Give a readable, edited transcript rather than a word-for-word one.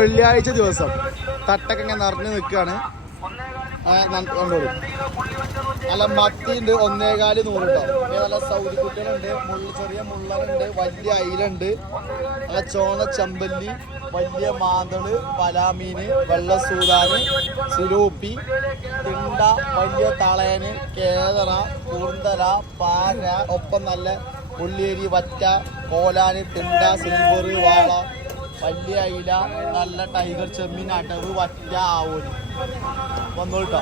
വെള്ളിയാഴ്ച ദിവസം തട്ടൊക്കെ ഇങ്ങനെ നിറഞ്ഞു നിൽക്കുകയാണ്. കണ്ടോളൂ, നല്ല മത്തിയുണ്ട്, 1.25 100 നല്ല സൗദി കുട്ടികളുണ്ട്, ചെറിയ മുള്ളനുണ്ട്, വലിയ അയിലുണ്ട്, നല്ല ചോന്ന ചെമ്പല്ലി, വലിയ മാന്തള്, പലാമീന്, വെള്ള സൂദാന്, സിലോപ്പി, തിണ്ട, വലിയ തളയന്, കേതറ, കൂർന്തല, പാര, ഒപ്പം നല്ല പുള്ളിയേരി, വറ്റ, കോലാന്, തിണ്ട, സിൽവർ, വാള, വലിയ അയില, നല്ല ടൈഗർ ചെമ്മീൻ, അടവ്, വറ്റ, ആവോലി വന്നോട്ടോ.